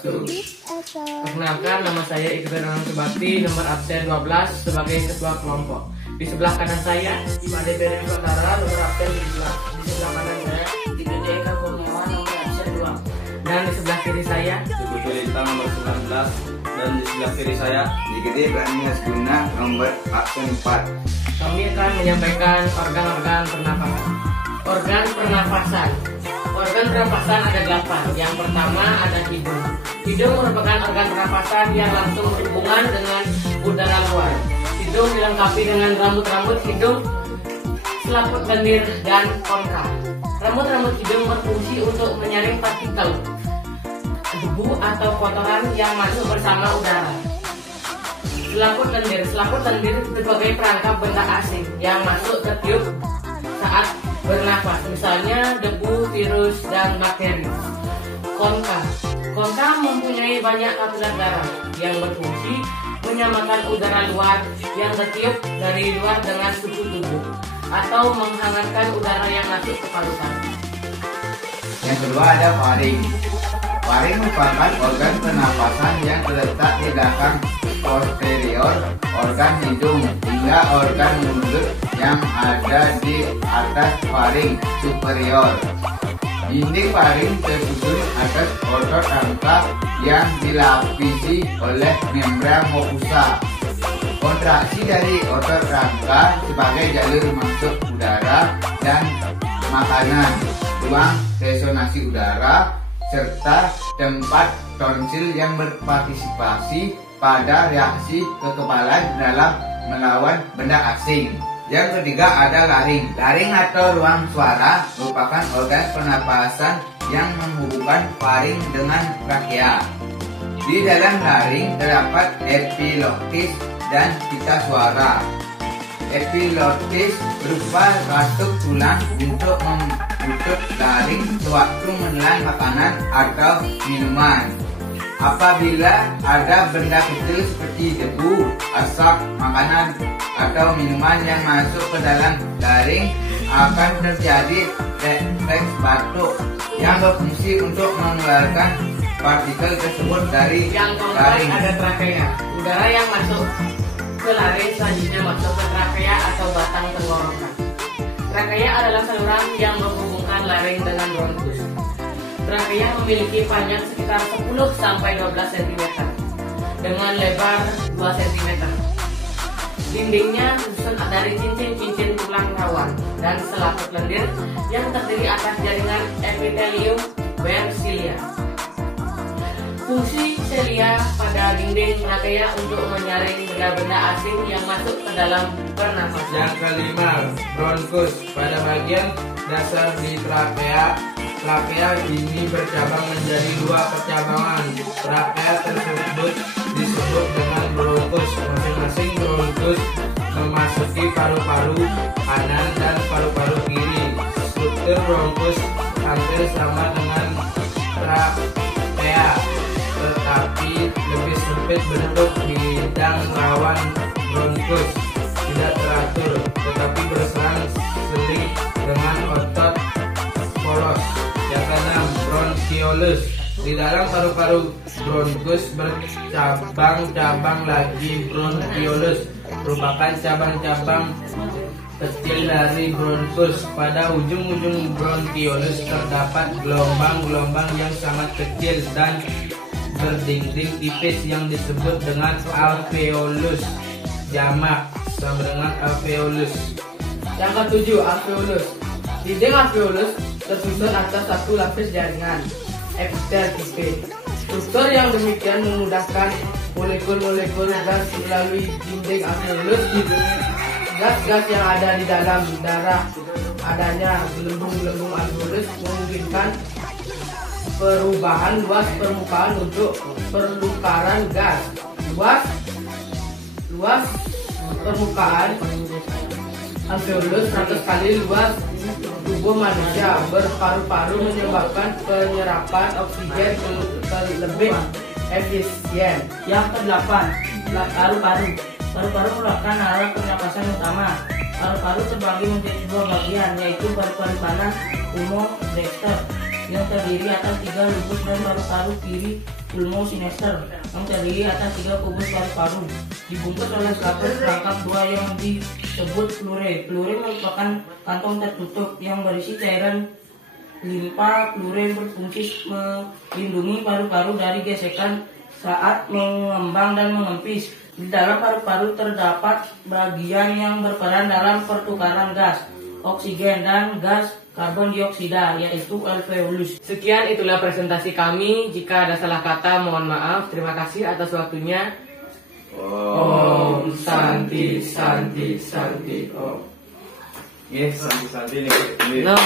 Perkenalkan, nama saya Iqbal Ronald Subakti, nomor absen 12 sebagai ketua kelompok. Di sebelah kanan saya Imade Beri Nusantara, nomor absen 17. Di sebelah kanan saya IPJ Eka Kurniawan, nomor absen 2. Dan di sebelah kiri saya Sukuti Lintang, nomor 19. Dan di sebelah kiri saya Gede Berani Hasguna, nomor absen 4. kami akan menyampaikan organ-organ pernafasan. Organ pernafasan. Organ pernafasan ada 8. Yang pertama ada hidung. Hidung merupakan organ pernafasan yang langsung berhubungan dengan udara luar. Hidung dilengkapi dengan rambut-rambut hidung, selaput lendir, dan konka. Rambut-rambut hidung berfungsi untuk menyaring partikel debu atau kotoran yang masuk bersama udara. Selaput lendir. Selaput lendir sebagai perangkap benda asing yang masuk ke tiup saat bernafas, misalnya debu, virus, dan bakteri. Konka. Konka mempunyai banyak kapiler darah yang berfungsi menyamakan udara luar yang tertiup dari luar dengan suhu tubuh atau menghangatkan udara yang masuk ke paru-paru. Yang kedua ada faring. Faring merupakan organ pernapasan yang terletak di belakang posterior organ hidung hingga organ mulut yang ada di atas faring superior. Dinding faring tersusun atas otot rangka yang dilapisi oleh membran mukosa. Kontraksi dari otot rangka sebagai jalur masuk udara dan makanan, ruang resonansi udara, serta tempat tonsil yang berpartisipasi pada reaksi kekebalan dalam melawan benda asing. Yang ketiga ada laring. Laring atau ruang suara merupakan organ pernapasan yang menghubungkan faring dengan trakea. Di dalam laring terdapat epiglottis dan pita suara. Epiglottis berupa katup tulang untuk menutup laring sewaktu menelan makanan atau minuman. Apabila ada benda kecil seperti debu, asap, makanan, atau minuman yang masuk ke dalam laring, akan terjadi refleks batuk yang berfungsi untuk mengeluarkan partikel tersebut dari Yang keempat laring. ada trakea. Udara yang masuk ke laring selanjutnya masuk ke trakea atau batang tenggorokan. Trakea adalah saluran yang menghubungkan laring dengan bronkus. Trakea memiliki panjang sekitar 10 sampai 12 cm dengan lebar 2 cm. Dindingnya disusun dari cincin-cincin tulang rawan dan selaput lendir yang terdiri atas jaringan epitelium bersilia. Fungsi selia pada dinding trakea untuk menyaring benda-benda asing yang masuk ke dalam pernafasan. Yang kelima, bronkus. Pada bagian dasar di trakea ini bercabang menjadi 2 percabangan. Trakea tersebut disebut dengan bronkus. Masing-masing bronkus memasuki paru-paru kanan dan paru-paru kiri. Struktur bronkus hampir sama dengan trakea, tetapi lebih sempit. Bentuk bidang rawan bronkus tidak teratur, tetapi berselang-seling dengan otot polos. Yang keenam, bronkiolus. Di dalam paru-paru bronkus bercabang-cabang lagi. Bronkiolus merupakan cabang-cabang kecil dari bronkus. Pada ujung-ujung bronkiolus terdapat gelombang-gelombang yang sangat kecil dan berdinding tipis yang disebut dengan alveolus. Jamak sama dengan alveolus. Yang ketujuh, alveolus. Dinding alveolus tersusun atas satu lapis jaringan epitel tipis. Struktur yang demikian memudahkan molekul-molekul gas melalui dinding alveolus. Gas-gas yang ada di dalam darah, adanya gelembung-gelembung alveolus memungkinkan perubahan luas permukaan untuk perlukaran gas. Luas permukaan alveolus 100 kali luas tubuh manusia. Berparu-paru menyebabkan penyerapan oksigen lebih efisien. Yang kedelapan, paru-paru. Paru-paru merupakan alat pernapasan utama. Paru-paru terbagi menjadi 2 bagian, yaitu paru-paru kanan umum dexter yang terdiri atas 3 lubus dan paru-paru kiri pulmosinester yang terdiri atas 3 kubus paru-paru, dibungkus oleh selaput perangkap 2 yang disebut pleure. Pleure merupakan kantong tertutup yang berisi cairan limpa. Pleure berfungsi melindungi paru-paru dari gesekan saat mengembang dan mengempis. Di dalam paru-paru terdapat bagian yang berperan dalam pertukaran gas oksigen dan gas karbon dioksida, yaitu alveolus. Sekian itulah presentasi kami. Jika ada salah kata mohon maaf. Terima kasih atas waktunya. Om Santi Santi Santi Om. Yes, santi-santi nih. No.